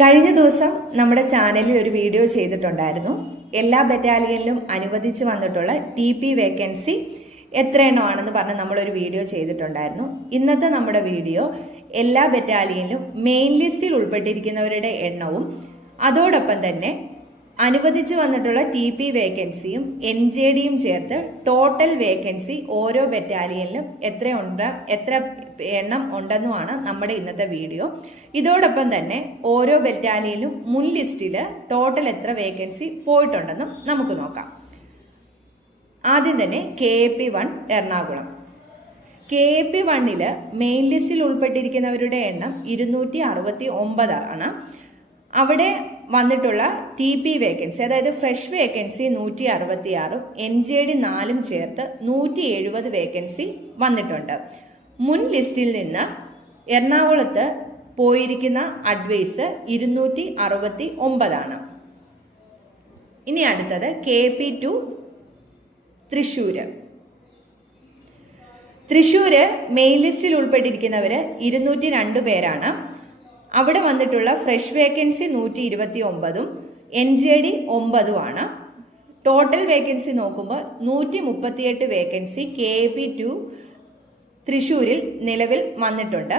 കഴിഞ്ഞ ദിവസം നമ്മുടെ ചാനലിൽ ഒരു വീഡിയോ ചെയ്തിട്ടുണ്ടായിരുന്നു. എല്ലാ ബറ്റാലിയനിലും അനുവദിച്ച് വന്നിട്ടുള്ള ടി പി വേക്കൻസി എത്ര എണ്ണമാണെന്ന് പറഞ്ഞ് നമ്മളൊരു വീഡിയോ ചെയ്തിട്ടുണ്ടായിരുന്നു. ഇന്നത്തെ നമ്മുടെ വീഡിയോ എല്ലാ ബറ്റാലിയനിലും മെയിൻ ലിസ്റ്റിൽ ഉൾപ്പെട്ടിരിക്കുന്നവരുടെ എണ്ണവും അതോടൊപ്പം തന്നെ അനുവദിച്ചു വന്നിട്ടുള്ള ടി പി വേക്കൻസിയും എൻ ജെ ഡിയും ചേർത്ത് ടോട്ടൽ വേക്കൻസി ഓരോ ബറ്റാലിയനിലും എത്രയുണ്ട് എത്ര എണ്ണം ഉണ്ടെന്നുമാണ് നമ്മുടെ ഇന്നത്തെ വീഡിയോ ഇതോടൊപ്പം തന്നെ ഓരോ ബറ്റാലിയനിലും മുൻ ലിസ്റ്റിൽ ടോട്ടൽ എത്ര വേക്കൻസി പോയിട്ടുണ്ടെന്നും നമുക്ക് നോക്കാം. ആദ്യം തന്നെ K A P one Ernakulam. K A P വണ്ണിൽ മെയിൻ ലിസ്റ്റിൽ ഉൾപ്പെട്ടിരിക്കുന്നവരുടെ എണ്ണം ഇരുന്നൂറ്റി അറുപത്തി ഒമ്പതാണ്. അവിടെ വന്നിട്ടുള്ള ടി പി വേക്കൻസി അതായത് ഫ്രഷ് വേക്കൻസി നൂറ്റി അറുപത്തി ആറും എൻ ജെ ഡി നാലും ചേർത്ത് നൂറ്റി എഴുപത് വേക്കൻസി വന്നിട്ടുണ്ട്. മുൻ ലിസ്റ്റിൽ നിന്ന് എറണാകുളത്ത് പോയിരിക്കുന്ന അഡ്വൈസ് ഇരുന്നൂറ്റി അറുപത്തി ഒമ്പതാണ് ഇനി അടുത്തത് K P two Thrissur. Thrissur main ലിസ്റ്റിൽ ഉൾപ്പെട്ടിരിക്കുന്നവർ ഇരുന്നൂറ്റി രണ്ട് പേരാണ്. അവിടെ വന്നിട്ടുള്ള ഫ്രഷ് വേക്കൻസി നൂറ്റി ഇരുപത്തി ഒമ്പതും എൻ ജെ ഡി ഒമ്പതുമാണ്. ടോട്ടൽ വേക്കൻസി നോക്കുമ്പോൾ നൂറ്റി മുപ്പത്തിയെട്ട് vacancy K A P two തൃശ്ശൂരിൽ നിലവിൽ വന്നിട്ടുണ്ട്.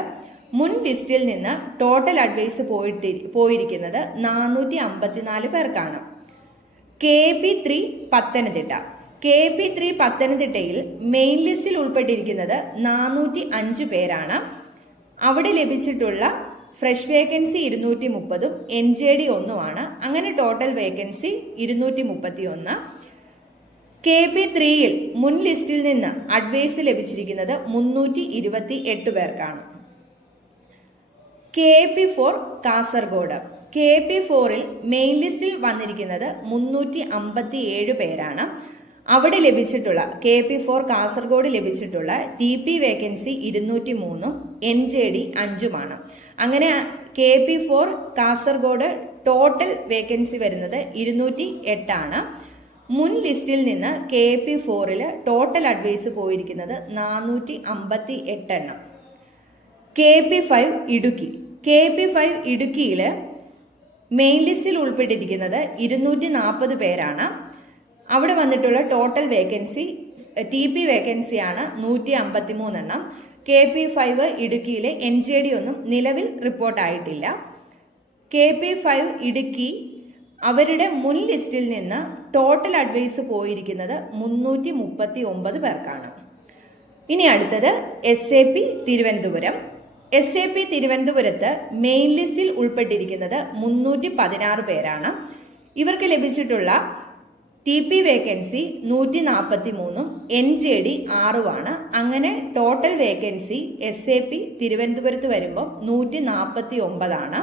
മുൻ ലിസ്റ്റിൽ നിന്ന് ടോട്ടൽ അഡ്വൈസ് പോയിട്ട് പോയിരിക്കുന്നത് നാനൂറ്റി അമ്പത്തിനാല് പേർക്കാണ് K P three Pathanamthitta. K P three പത്തനംതിട്ടയിൽ മെയിൻ ലിസ്റ്റിൽ ഉൾപ്പെട്ടിരിക്കുന്നത് നാനൂറ്റി അഞ്ച് പേരാണ്. അവിടെ ലഭിച്ചിട്ടുള്ള ഫ്രഷ് വേക്കൻസി ഇരുന്നൂറ്റി മുപ്പതും എൻ ജെ ഡി ഒന്നുമാണ്. അങ്ങനെ ടോട്ടൽ വേക്കൻസി ഇരുന്നൂറ്റി മുപ്പത്തി ഒന്ന് കെ പി ത്രീയിൽ മുൻ ലിസ്റ്റിൽ നിന്ന് അഡ്വൈസ് ലഭിച്ചിരിക്കുന്നത് മുന്നൂറ്റി ഇരുപത്തി എട്ട് പേർക്കാണ്. K P four Kasaragod. K P ഫോറിൽ മെയിൻ ലിസ്റ്റിൽ വന്നിരിക്കുന്നത് മുന്നൂറ്റി അമ്പത്തി ഏഴ് പേരാണ്. അവിടെ ലഭിച്ചിട്ടുള്ള കെ പി ഫോർ കാസർഗോഡ് ലഭിച്ചിട്ടുള്ള ടി പി വേക്കൻസി ഇരുന്നൂറ്റി മൂന്നും എൻ ജെ ഡി അഞ്ചുമാണ്. അങ്ങനെ K P four Kasaragod total vacancy വരുന്നത് ഇരുന്നൂറ്റി എട്ടാണ് മുൻ ലിസ്റ്റിൽ നിന്ന് കെ പി ഫോറിൽ ടോട്ടൽ അഡ്വൈസ് പോയിരിക്കുന്നത് നാനൂറ്റി അമ്പത്തി എട്ടെണ്ണം K P five Idukki. K P five ഇടുക്കിയിൽ മെയിൻ ലിസ്റ്റിൽ ഉൾപ്പെട്ടിരിക്കുന്നത് ഇരുന്നൂറ്റി നാൽപ്പത് പേരാണ്. അവിടെ വന്നിട്ടുള്ള ടോട്ടൽ വേക്കൻസി ടി പി വേക്കൻസിയാണ് നൂറ്റി അമ്പത്തി മൂന്നെണ്ണം കെ പി ഫൈവ് ഇടുക്കിയിലെ എൻ ജെ ഡി ഒന്നും നിലവിൽ റിപ്പോർട്ടായിട്ടില്ല. കെ പി ഫൈവ് ഇടുക്കി അവരുടെ മുൻ ലിസ്റ്റിൽ നിന്ന് ടോട്ടൽ അഡ്വൈസ് പോയിരിക്കുന്നത് മുന്നൂറ്റി മുപ്പത്തി ഒമ്പത് പേർക്കാണ്. ഇനി അടുത്തത് S A P Thiruvananthapuram. S A P തിരുവനന്തപുരത്ത് മെയിൻ ലിസ്റ്റിൽ ഉൾപ്പെട്ടിരിക്കുന്നത് മുന്നൂറ്റി പതിനാറ് പേരാണ്. ഇവർക്ക് ലഭിച്ചിട്ടുള്ള ടി പി വേക്കൻസി നൂറ്റി നാൽപ്പത്തി മൂന്നും എൻ ജെ ഡി ആറുമാണ്. അങ്ങനെ total vacancy S A P തിരുവനന്തപുരത്ത് വരുമ്പോൾ നൂറ്റി നാൽപ്പത്തി ഒമ്പതാണ്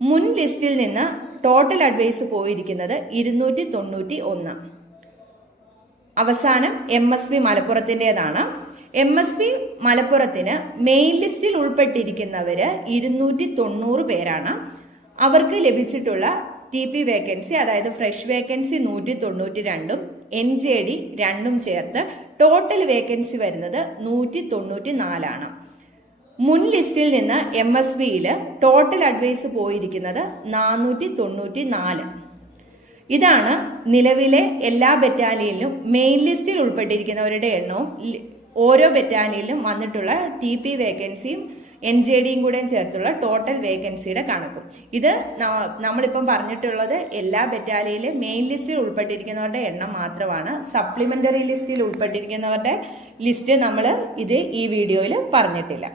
മുൻ ലിസ്റ്റിൽ നിന്ന് ടോട്ടൽ അഡ്വൈസ് പോയിരിക്കുന്നത് ഇരുന്നൂറ്റി തൊണ്ണൂറ്റി ഒന്ന് അവസാനം എം എസ് പി മലപ്പുറത്തിന്റെതാണ്. എം എസ് പി മലപ്പുറത്തിന് മെയിൻ ലിസ്റ്റിൽ ഉൾപ്പെട്ടിരിക്കുന്നവർ ഇരുന്നൂറ്റി തൊണ്ണൂറ് പേരാണ്. അവർക്ക് ലഭിച്ചിട്ടുള്ള ടി പി വേക്കൻസി അതായത് ഫ്രഷ് വേക്കൻസി നൂറ്റി തൊണ്ണൂറ്റി രണ്ടും എൻ ജെ ഡി രണ്ടും ചേർത്ത് ടോട്ടൽ വേക്കൻസി വരുന്നത് നൂറ്റി തൊണ്ണൂറ്റി നാലാണ് മുൻ ലിസ്റ്റിൽ നിന്ന് എം എസ് ബിയിൽ ടോട്ടൽ അഡ്വൈസ് പോയിരിക്കുന്നത് നാനൂറ്റി തൊണ്ണൂറ്റി നാല് ഇതാണ് നിലവിലെ എല്ലാ ബറ്റാലിയനിലും മെയിൻ ലിസ്റ്റിൽ ഉൾപ്പെട്ടിരിക്കുന്നവരുടെ എണ്ണവും ഓരോ ബറ്റാലിയനിലും വന്നിട്ടുള്ള ടി പി വേക്കൻസിയും എൻ ജെ ഡിയും കൂടെയും ചേർത്തുള്ള ടോട്ടൽ വേക്കൻസിയുടെ കണക്കും. ഇത് നമ്മളിപ്പം പറഞ്ഞിട്ടുള്ളത് എല്ലാ ബറ്റാലിയനിലും മെയിൻ ലിസ്റ്റിൽ ഉൾപ്പെട്ടിരിക്കുന്നവരുടെ എണ്ണം മാത്രമാണ്. സപ്ലിമെന്ററി ലിസ്റ്റിൽ ഉൾപ്പെട്ടിരിക്കുന്നവരുടെ ലിസ്റ്റ് നമ്മൾ ഇത് ഈ വീഡിയോയിൽ പറഞ്ഞിട്ടില്ല.